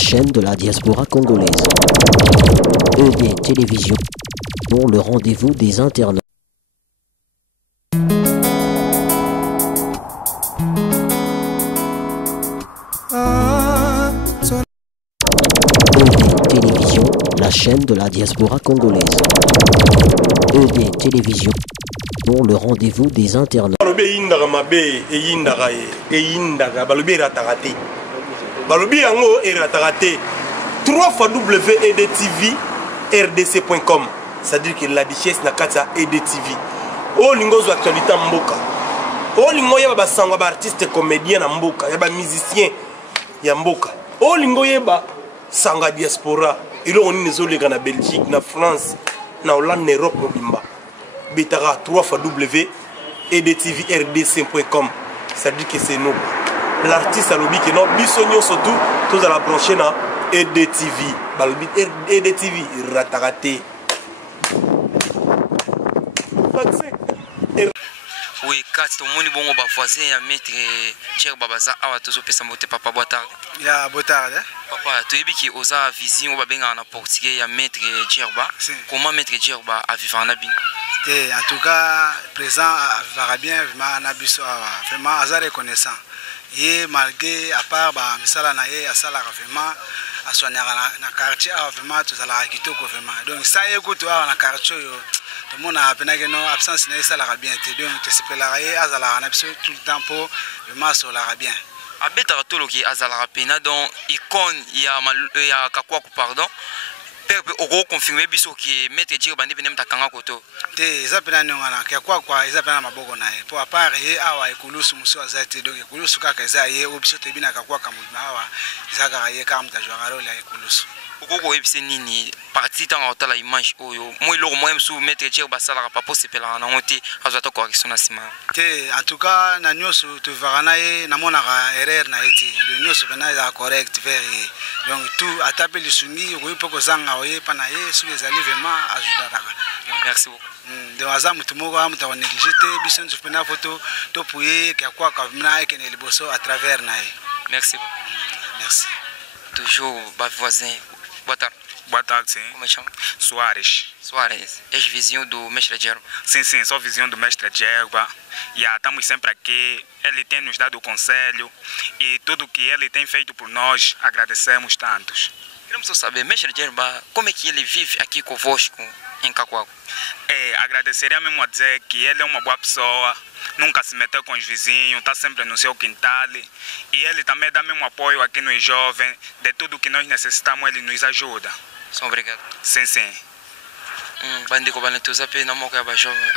chaîne de la diaspora congolaise. ED Télévision, pour le rendez-vous des internautes. ED Télévision, la chaîne de la diaspora congolaise. ED Télévision, pour le rendez-vous des internautes. www.edtvrdc.com, c'est-à-dire que la richesse na kati ya EDTV. O lingo zo actualité mboka. O lingo yeba basangwa ba artiste comédien na mboka, yeba musicien ya mboka. O lingo yeba sanga diaspora. Ilo oni nezolega na Belgique, na France, na Hollande, na Europe mobimba. Betara www.edtvrdc.com, c'est-à-dire que c'est nous. L'artiste a lobby que non bisogno surtout tous à la brancher na EDTV. Balobi EDTV rataraté. Oui, quatre tout le monde bon ba voisin ya maître Cher Babaza awa tozo pesa mote papa boitard. Ya boitard Papa to yebi ki oza vision ba benga na portugais ya maître Gerba. Comment maître Gerba a vivre na bino? En tout cas, présent va bien vraiment na biso vraiment azar reconnaissant. Et malgré à part ba misala na ye asala vraiment à soigner na quartier vraiment tout ça la kitoko vraiment. Donc ça écoute na quartier yo tout le monde a peine que non absence na ça la bien te donc te sepelaraye azala na biso tout le temps pour vraiment so la bien. Abeta toloki azala pena donc icône ya kakwa pardon. Oko confirmer biso ki maître Dieu bandi benem takanga koto te eza pena nyongana ke kwa eza pena maboko na ye po apart ye awa ekulusu muso azate donc ekulusu kaka eza ye obiso te binaka kwa kamudima awa eza kaka ye kama mtajwa role ya ekulusu okoko ebise nini parti tanga otala image oyo moi loko moi msu maître Dieu basala ka papo sepela na ngote azata correction na sima te en tout cas na nyoso to varana ye na mona ka erreur na eti le nyoso pena eza correct vers donc tout atape le sungi ko ipoko zanga oye pana ye sous les alliés vraiment ajuda. Merci beaucoup. De hasard mutumo ko amuta négliger te biso nzo pena photo to pouye ke kwa ka mna ke ne liboso à travers na ye. Merci beaucoup. Merci. Toujours ba voisin. Boa tarde, sim. Como chama? Soares. Soares. És vizinho do mestre Gerba? Sim, sim, sou vizinho do mestre Gerba. E estamos sempre aqui. Ele tem nos dado conselho e tudo que ele tem feito por nós, agradecemos tantos. Queremos só saber, mestre Gerba, como é que ele vive aqui convosco em Cacoago? Agradeceria mesmo a dizer que ele é uma boa pessoa, nunca se meteu com os vizinhos, está sempre no seu quintal. E ele também dá mesmo apoio aqui nos jovens, de tudo que nós necessitamos, ele nos ajuda. Obrigado. Sim, sim. Bandico Valentuza, na moca da jovem.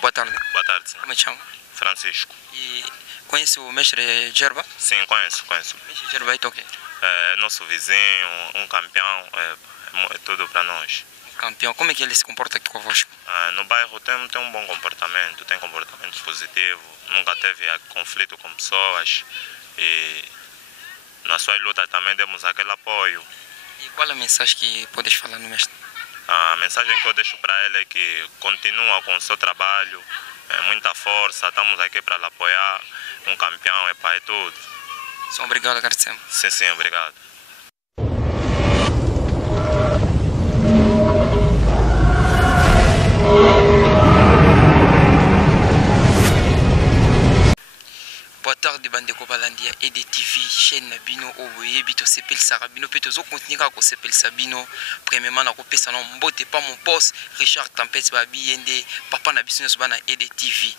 Boa tarde. Boa tarde. Como chama? Francisco. E conhece o mestre Gerba? Sim, conheço. O mestre Gerba é toque? É nosso vizinho, um campeão, é tudo para nós. Campeão, como é que ele se comporta aqui convosco? No bairro tem um bom comportamento, tem comportamento positivo, nunca teve conflito com pessoas e na sua luta também demos aquele apoio. E qual é a mensagem que podes falar no mestre? A mensagem que eu deixo para ele é que continua com o seu trabalho, muita força, estamos aqui para lhe apoiar, um campeão é tudo. Obrigado, agradecemos. Sim, obrigado. Boa tarde, Bandeko Balandia, EDTV, chaîne Nabino, Oboye, Bito Sepel Sarabino, Petozo, continuera à Sepel Sabino, premièrement, à couper son nom, Mbote, pas mon poste, Richard Tempête, Babi, Yende, Papa Nabisson, Bana, EDTV.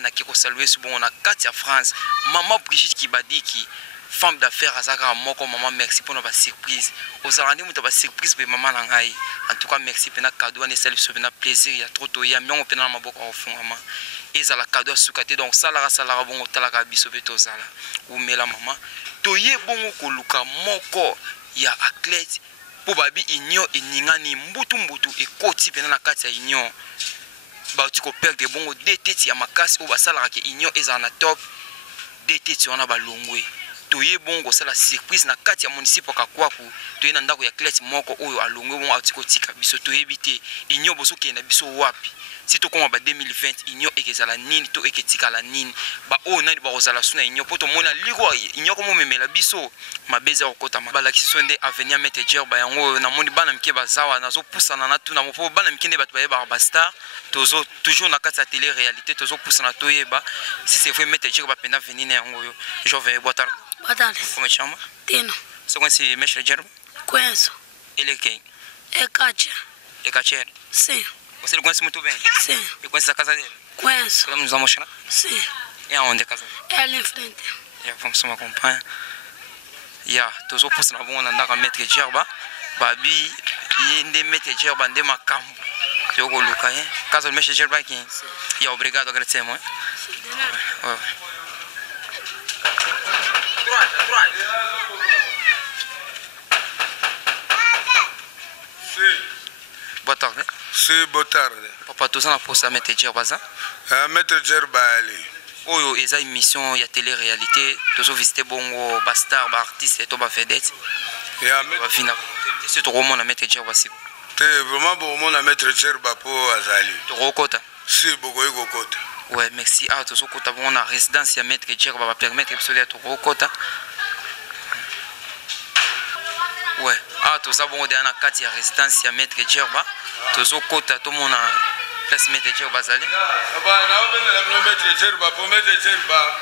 Na Kiko Salué, bon, on a Katia France, Maman Brigitte Kibadiki, femme d'affaires, Azaka, Moko, Maman, merci pour notre surprise. Aux Arandais, nous avons surprise pour Maman Langaï. En tout cas, merci pour notre cadeau, on est salué, c'est un plaisir, il y a trop de temps, mais on peut en avoir au fond, maman. Ezala cadeau sukate donc salara bongo talaka biso beto zala ou mela mama toye bongo koluka moko ya athlète po babi inyo eningani mbutu e koti pena na kati ya inyo ba tiko perdre bongo deteti ya makasi o basala ke inyo ezala na top deteti wana balongwe toye bongo sala surprise na kati ya municipal Kakwaku toye na ndako ya athlète moko oyo alongwe bongo atiko tika biso toye bité inyo boso ke na biso wapi si tokoma ba 2020 union ekezala nini to eketikala nini ba o nani ba kozala suna union po tomona ligo union komo memela biso mabeza okota balakisi so nde avenir Maître Djerba yango na moni bana mike bazawa nazo pusana na tuna mopo bana mike nde bato bayeba ba star tozo toujours na kati ya télé réalité tozo pusana toyeba si c'est vrai Maître Djerba penda venir yango yo je vais boire como chama Tino c'est quoi c'est Maître Djerba Kwenzo ele quem Ekacha Ekacher sim você conhece muito bem sim e conhece a casa dele Kwenzo vamos nos mostrar sim é onde a casa é ali em frente vamos me acompanhar tozo pusana bongo na ndaka Maître Djerba babi yende Maître Djerba nde makambo yoko luka casa do Maître Djerba aqui obrigado agradecemos boa tarde sim boa tarde papa toza na posa Maître Djerba za Maître Djerba ali oyo eza émission ya télé réalité tozo visiter bongo ba star ba artiste to ba vedette ba vina c'est trop mon Maître Djerba siko te vraiment bon na Maître Djerba po azali to kota si bokoyi kokota ouais merci tozo kota bongo na résidence ya Maître Djerba ba permettre biso ya to kota ouais toza bongo de na kati ya résidence ya Maître Djerba tozo kota to mona place Maître Djerba azali na obengela bino Maître Djerba po Maître Djerba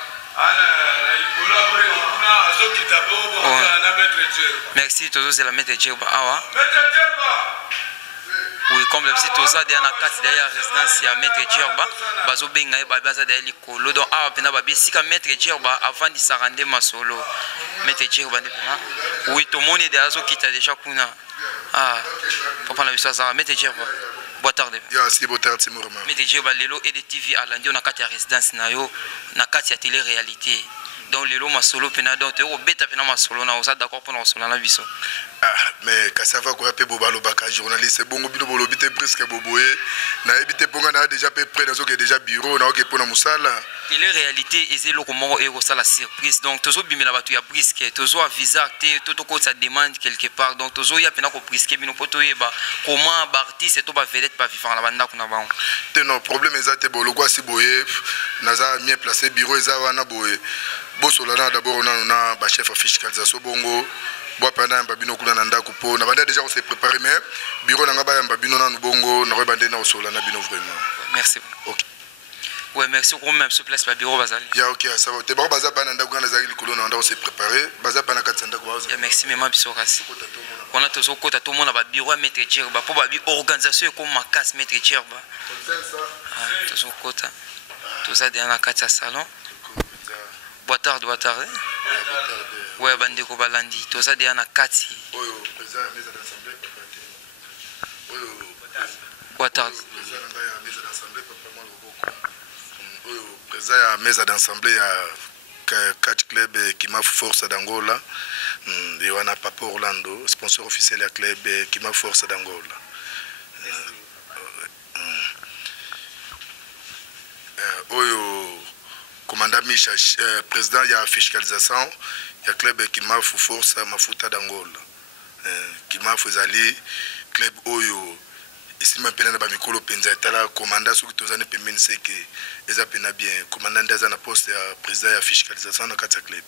merci tozozela Maître Djerba awa oui comme le petit toza de na kati derrière résidence ya Maître Djerba bazobenga ye baza derrière likolo donc awa pena babesika Maître Djerba avant di sarande masolo Maître Djerba nde pena oui tomoni de azokita déjà kuna papa na biso azala Maître Djerba boa tarde si boa tarde Timurma Maître Djerba lelo EDTV alandi na kati ya résidence na yo na kati ya télé réalité donc lelo masolo pena donc te obeta pena masolo na oza d'accord pour na solo na biso mais kasava ko pe bobalo baka journaliste bongo bino bolobi te presque boboye na ebite ponga na déjà pe près dans que déjà bureau na ok pona musala télé réalité ezelo ko moko eko sala surprise donc tozo bimela batu ya brisque tozo avisa te totoko sa demande quelque part donc tozo ya pena ko brisque bino poto yeba comment ba artiste to ba vedette ba vivant na banda kuna bango te non problème ezate bolokwa si boye naza bien placé bureau eza wana boye bosolana d'abord on a ba chef fiscalisation bongo boa pendant babino kuna na ndako po na banda déjà on s'est préparé mais bureau nanga ba babino na bongo na bande na osolana bino vraiment merci OK ouais merci beaucoup même sur place ba bureau bazali ya OK ça va te ba baza bana ndako na zali likolo na ndako on s'est préparé baza bana katsa ndako baza ya merci mais ma biso kasi on a tozo kota to mona ba bureau Maître Djerba po ba bi organisation ko makas Maître Djerba tozo kota toza de na katsa salon boa tarde ouais bandeko balandi toza de na kati oyo président ya mesa d'assemblée oyo boa tarde oyo président ya mesa d'assemblée ya catch club Kimafu Force d'Angola et wana Papa Orlando sponsor officiel ya club Kimafu Force d'Angola oyo commandant Misha président ya fiscalisation ya club Kimafu Force Mafuta d'Angola Kimafu ezali club oyo isima pena na ba mikolo penza etala commandant soki tozane pembeni seke eza pena bien commandant ndaza na poste ya président ya fiscalisation na kati ya club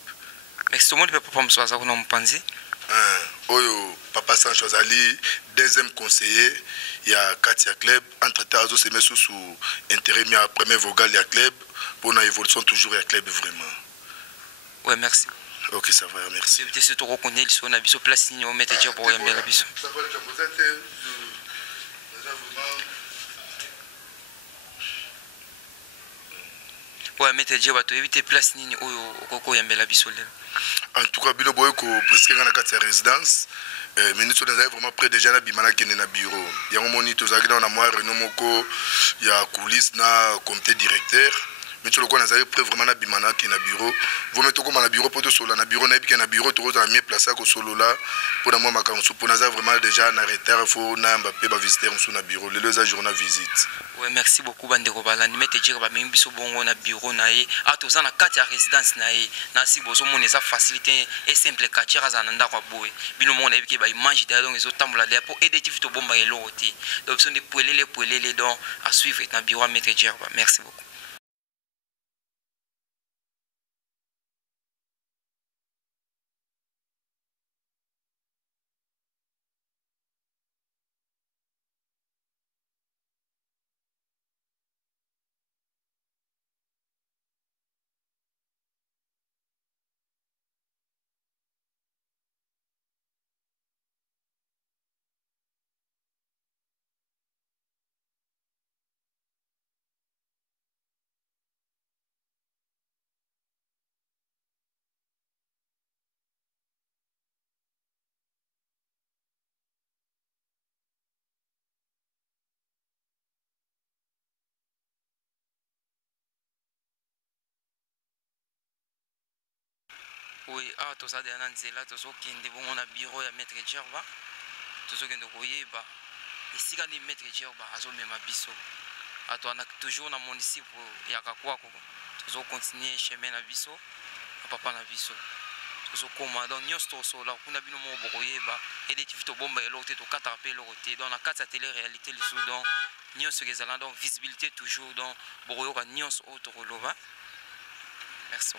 merci tout le monde peut pas msoza kuna mpanzi oyo Papa Sancho azali deuxième conseiller ya kati ya club entre temps azo se met sous intérim ya premier vogal ya club pour la évolution toujours ya club vraiment ouais merci OK ça va merci c'est surtout reconnaître sur na biso place ni o Maître Djerba pour yambela biso ça va le ouais Maître Djerba to éviter place nini oyo okoko yambela biso lelo en tout cas bino boye ko presque na kati ya résidence ministre d'Azali vraiment près déjà na bimana kende na bureau yango moni tozaki na moya réunion moko ya coulisse na comité directeur mais tu le connais ça preuve vraiment na bimana qui na bureau vous mettez comme na bureau pour te solo na bureau na bien na bureau to za mieux placé ko solo là pour na moi makanso pour na vraiment déjà na retard faut na Mbappé ba visiter sur na bureau les deux jours na visite. Ouais, merci beaucoup bandeko balandi mete dire ba membi biso bongo na bureau na ye atoza na kati ya résidence na ye na si bozo mona eza facilité et simple quartier za na ndako boye bino mona ebike ba image d'ailleurs donc ezo tambola de pour aider tifito bomba eloko te donc son de poelele donc à suivre na bureau à mete dire merci beaucoup. Oui, tous ça dans nzela tous okende bongo na bureau ya maître Djerba tous okende koyeba esika ni maître Djerba azomema biso ato ana toujours na municipio ya Kakwako tous continuer chemin na biso papa na biso tous okoma donc nyonso tosola kuna bino mo bokoyeba ede tifito bomba elote to katapé elote donc na kati ya télé réalité le Soudan nyonso ezala donc visibilité toujours donc bokoyoka nyonso auto koloba merci.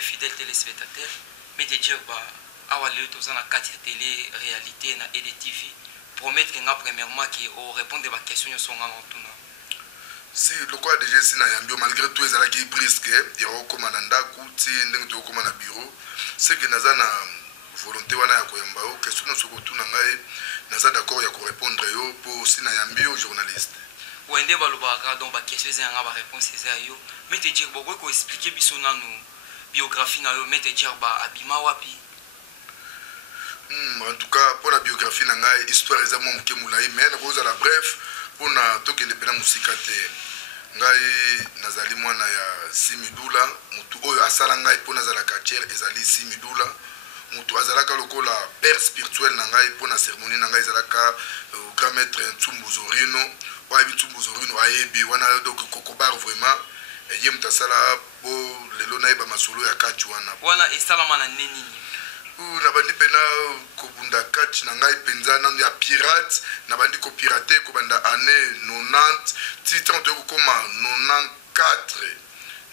Fidèles téléspectateurs, mais de dire bah awale tous na carte télé réalité na EDTV promettre que premièrement qui au répondre à questions sont en tuna. Si le quoi déjà si na yambio malgré tout ezala qui brisque et au commandant kuti ndenge to commandant bureau c'est que naza na volonté wana ya koyamba o question no soko tuna ngai naza d'accord ya ko répondre yo pour si na yambio journaliste. Wende balobaka donc ba questions za nga ba réponse za yo mais te dire beaucoup ko expliquer biso nanu biographie na yo mete Djerba abima wapi. En tout cas pour la biographie na ngai histoire eza mo mke mulai mais na koza la bref pour na tokende pena musika te ngai nazali mwana ya Simidula mutu oyo asala ngai pour nazala quartier ezali Simidula mutu azalaka lokola père spirituel na ngai pour na cérémonie na ngai ezalaka grand maître Ntsumbu Zorino wa Ntsumbu Zorino ayebi wana donc kokobar vraiment ye mutasala bo lelo na eba masolo ya kati wana esalama na nini na bandi pena kobunda kati na ngai penza nanu ya pirate na bandi ko pirater ko banda année 90 titre to koma 94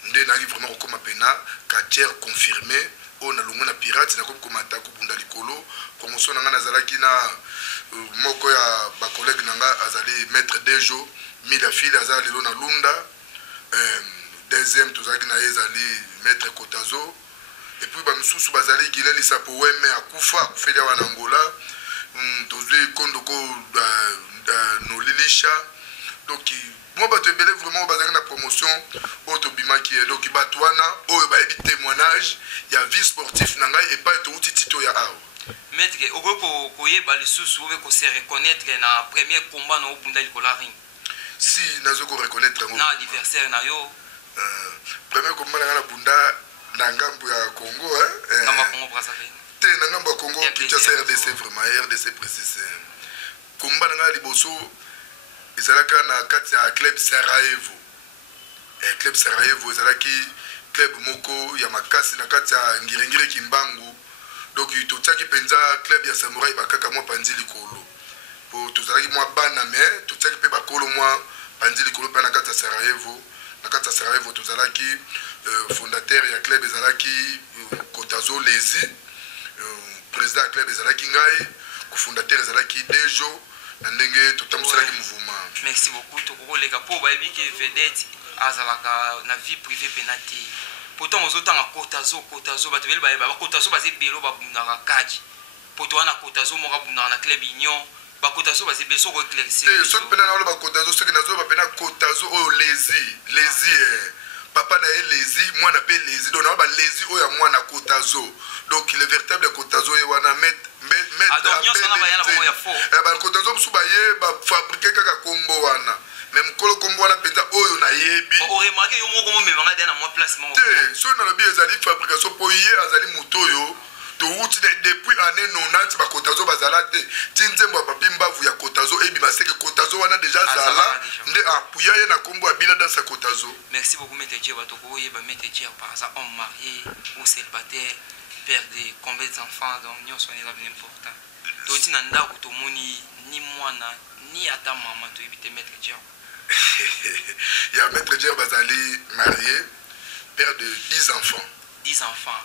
nde na vraiment kokoma pena quartier confirmé o na lungu na pirate na komata kobunda likolo promotion na nga nazalaki na moko ya ba collègue na nga azali maître Dejo Mila fille azali lelo na Lunda deuxième tozaki na ezali maître Kotazo et puis ba misusu bazali Gileli Sapo Weme akufa akufeli wana Angola tozwi kondoko no lilisha donc moi bato ebele vraiment bazali na promotion auto bimaki donc bato wana oyo bayebi témoignage ya vie sportif na ngai et pas to uti tito ya awa maître oko koyeba lisusu obe ko se reconnaître na premier combat na obunda likola ring si nazo ko reconnaître na adversaire na yo premier combat na bunda na ngambo ya Congo kama Congo Brazzaville te na ngambo ya Congo Kinshasa RDC vraiment RDC précisé combat na liboso ezalaka na kati ya club Sarajevo club Sarajevo ezalaki club moko ya makasi na kati ya ngirengire Kimbangu donc totiaki penza club ya samouraï bakaka mwa panzi likolo tozalaki mwa bana mais totiaki mpe bakolo mwa bandi likolo mpe na kati ya Sarajevo. Na kati ya Sarajevo tozalaki fondateur ya club ezalaki Kotazo Lezi, président ya club ezalaki ngai, cofondateur ezalaki Dejo na ndenge totambuselaki mouvement. Merci beaucoup tokoleka po bayebi ke vedette azalaka na vie privée penati. Pourtant ozotanga Kotazo bato beli bayeba Kotazo baze belo babundaka kaji. Poto wana Kotazo moka bundaka na club Union. Ba Kotazo baze beso ko éclaircir. So pena na ba Kotazo soki nazo ba pena Kotazo o Lezi papa na ye Lezi mwana pe Lezi donc na ba Lezi o ya mwana Kotazo. Donc le véritable Kotazo e wana mettre ba Kotazo musu ba ye ba fabriquer kaka kombo wana. Même kolo kombo wana peta oyo na yebi. O remarquer yo moko mo memanga dena mo place mo. So na lobi ezali fabrication po ye azali mutoyo. Depuis l'année 90 ba Kotazo bazala te tinzembo papi mbavu ya Kotazo ebi baseke Kotazo wana déjà zala nde apuya ye na kombo abina dans sa Kotazo. Merci beaucoup Maître Dieu batoko ye ba Maître Dieu par ça homme marié ou célibataire père de combien d'enfants donc nyo soigner la bien important to tina ndako to moni ni mwana ni ata mama to ebite Maître Dieu. Ya Maître Dieu bazali marié père de 10 enfants. 10 enfants.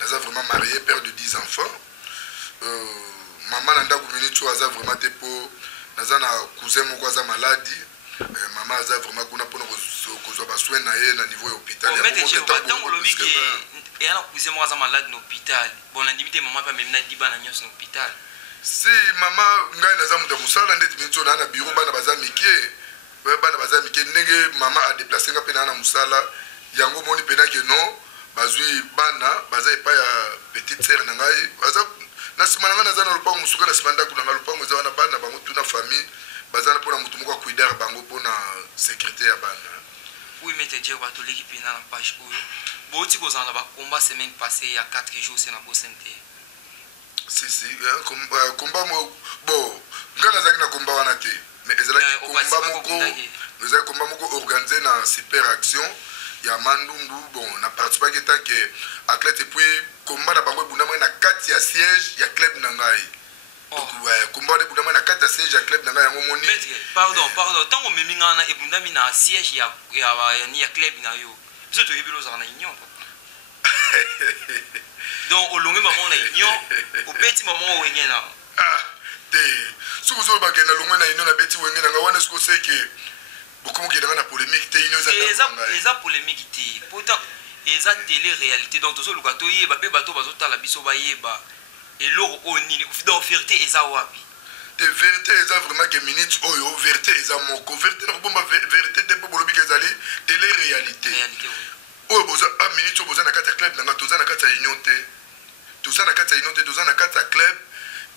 Naza vraiment marié, père de 10 enfants. Maman nanda kumini tu aza vraiment te po naza na cousin moko aza maladi. Maman aza vraiment kuna pona kozwa ba soin na ye na niveau ya hôpital. Ya ko tango lobi ke et ana cousin moko aza malade na hôpital. Bon na ndimite maman pa memna diba na nyos na hôpital. Si maman ngai naza muta musala ndeti minto na bureau bana baza mikie. Bana baza mikie ndenge maman a déplacer nga pena na musala yango moni pena ke non bazui bana baza epa ya petite sœur na ngai baza na sima nanga naza na lopango musuka na sima ndako na lopango eza wana bana bango tuna famille baza na pona mutu moko akuidar bango pona sécurité ya bana. Oui Maître Dieu bato leki pena na page oyo boti kozala ba combat semaine passée ya 4 jours c'est na Bosente. Si combat mo bon ngana zaki na combat wana te mais ezalaki combat moko organisé na super action ya Mandundu bon na participer que tant que athlète et puis combat na bango bundama na kati ya siège ya club na ngai. Donc combat de bundama na kati ya siège ya club na ngai yango moni. Pardon tango meminga na ebundami na siège ya club na yo. Biso to yebilo za na union. Donc olonge maman na union, o beti maman wengena. Te suko zo ba kena longa na union na beti wengena nga wana suko seke beaucoup qui est dans la polémique te eza polémique te pourtant eza télé réalité donc tozo luka toyeba pe bato bazotala biso bayeba eloko o nini donc vérité eza wapi te vérité eza vraiment que minute oyo vérité eza moko vérité na bomba vérité te po bolobi ke ezali télé réalité oyo boza a minute boza na kati ya club nanga toza na kati ya union te toza na kati ya union te toza na kati ya club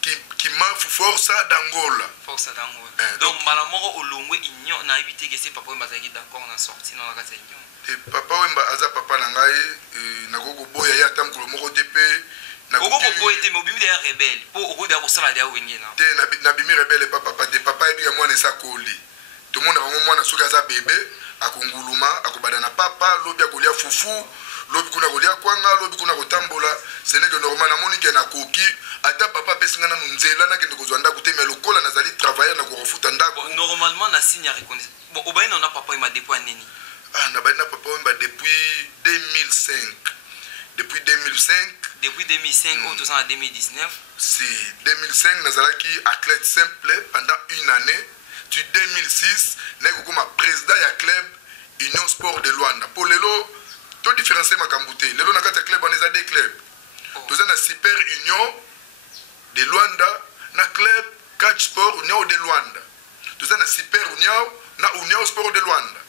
qui m'a force d'Angola. Force d'Angola. Donc malamoko olongwe union na éviter que c'est papa Wemba zaki d'accord na sortie na kati union. Et papa Wemba aza papa na ngai na koko boya ya tamkulo moko tepe na koko boya te mo bimi de rebelle po okoda ko sala de wengena. Te na bimi rebelle papa te papa ebi ya mwana sakoli. Tout le monde a mwana soki aza bébé akonguluma akobada na papa lobi akolia fufu lobi kuna kolia kwanga lobi kuna kotambola ce n'est que normal na moni ke na koki ata papa pesinga na nzela na kende kozwa ndako te mais lokola nazali travailler na kofuta ndako normalement na signe ya reconnaissance bon obaina na papa ima depuis nini na baina papa ima depuis 2005 depuis 2005 au tout ça en 2019 si 2005 nazalaki athlète simple pendant une année tu 2006 nako comme président ya club Union Sport de Luanda pour lelo to différencier makambo te lelo na kati ya club on est à deux clubs toza na Super Union de Luanda na club Catch Sport Union de Luanda toza na Super Union na Union Sport de Luanda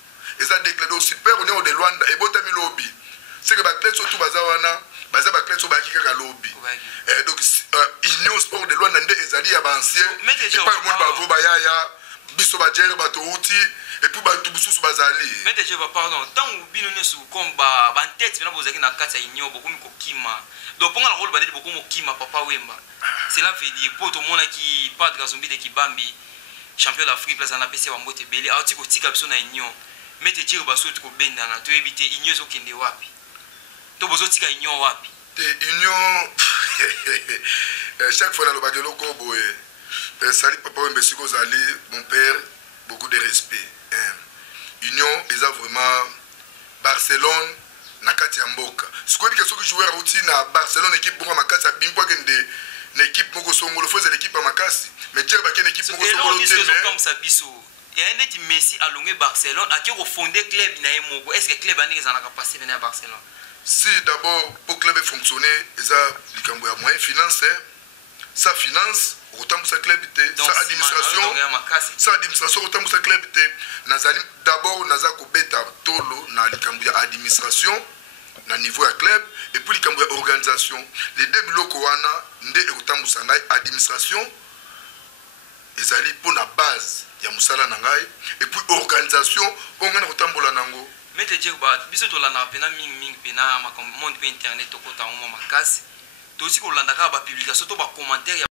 eza deux clubs Super Union de Luanda et botami lobby c'est que ba club surtout baza wana baza ba club so ba kika lobby donc Union Sport de Luanda nde ezali ya ba ancien et pas monde ba vo ba yaya biso ba jere ba to uti et puis ba tubususu bazali mais je va pardon tant bino ne su komba ba tête bina bozaki na kati ya union beaucoup miko kima donc ponga la rôle ba de beaucoup mo kima papa Wemba cela veut dire pour tout le monde qui pas de Kazumbi de Kibambi champion d'Afrique place na PC wa mbote belé ati ko tika biso na union mais te dire ba so ko benda na to éviter union zo kende wapi to bozo tika union wapi te union chaque fois na lo bagelo ko boye Salut papa Wembesiko Zali, mon père, beaucoup de respect. Union, ils ont vraiment Barcelone, Nakati Mboka. Ce qu'on dit que ceux qui jouent à Barcelone, équipe pour Makasi, à Bimpo, une équipe Moko Songolo, faisait l'équipe à Makasi. Mais Djerba, une équipe Moko Songolo, comme ça, Bissou. Il y a un petit Messi à Longé Barcelone, à qui refondé le club Naïmogo. Est-ce que le club a une capacité de venir à Barcelone? Si d'abord, pour que le club fonctionne, ils ont les moyens financiers. Sa finance, autant pour sa club, sa administration, autant pour sa club. D'abord, nous avons bêta tolo na likambuya administration, na niveau ya club, et puis likambuya organisation. Les deux blocs wana, nde autant pour sa administration, ils allaient pour la base, ya musala nangai, et puis organisation, on a autant pour la nango. Mais te dire bah, biso to la na pena ming pena ma monde pe internet to kota on ma casse. Aussi qu'on l'a d'accord, publication, to commentaire.